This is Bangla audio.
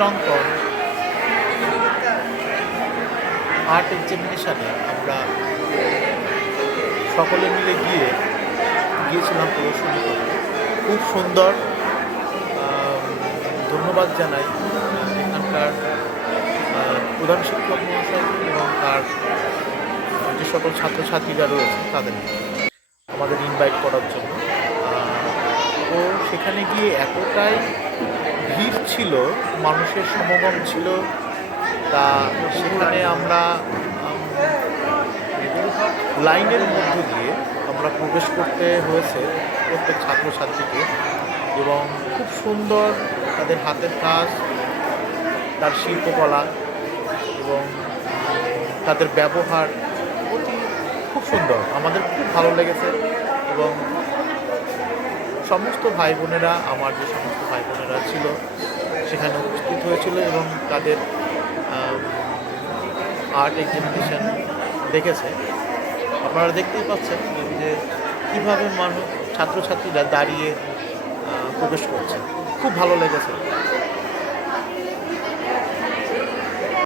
চিত্রাঙ্কন আর্ট এক্সিবিশনে আমরা সকলে মিলে গিয়েছিলাম প্রদর্শনী করতে। খুব সুন্দর। ধন্যবাদ জানাই এখানকার প্রধান শিক্ষক মহাশয় এবং তার যে সকল ছাত্রছাত্রীরা রয়েছে তাদেরকে আমাদের ইনভাইট করার জন্য। তো সেখানে গিয়ে এতটাই ভিড় ছিল, মানুষের সমাগম ছিল, তা সেখানে আমরা লাইনের মধ্য দিয়ে আমরা প্রবেশ করতে হয়েছে প্রত্যেক ছাত্রছাত্রীকে, এবং খুব সুন্দর তাদের হাতের কাজ, তার শিল্পকলা এবং তাদের ব্যবহার খুব সুন্দর। আমাদের খুব ভালো লেগেছে এবং সমস্ত ভাই বোনেরা, আমার যে সমস্ত ভাই বোনেরা ছিল সেখানে উপস্থিত হয়েছিল এবং তাদের আর্ট এক্সিবিশন দেখেছে। আপনারা দেখতেই পাচ্ছেন যে কীভাবে ছাত্রছাত্রীরা দাঁড়িয়ে প্রবেশ করছে। খুব ভালো লেগেছে।